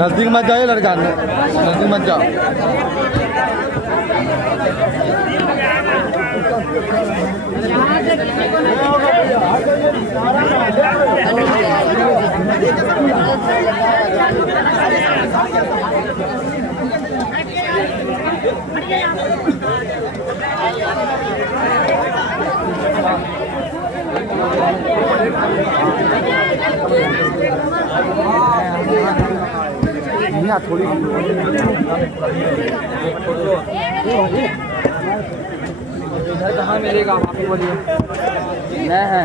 नजदीक मत जाओ लड़का, नजदीक मत जाओ। थोड़ी कहाँ मिलेगा आप ही बोलिए। मैं है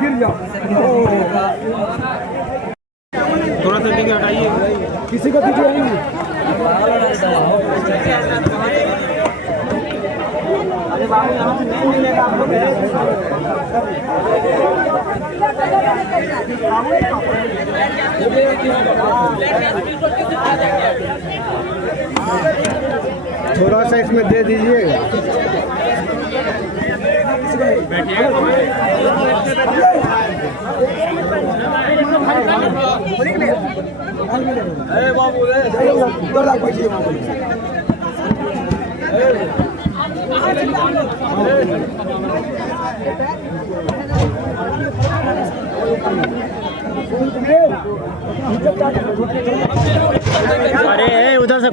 गिर जाओ। थोड़ा सा टिकट हटाइए, किसी का पीछे आएंगे। अरे बाबू यहाँ से नहीं मिलेगा आपको। थोड़ा सा इसमें दे दीजिएगा। अरे बाबू अरे उधर से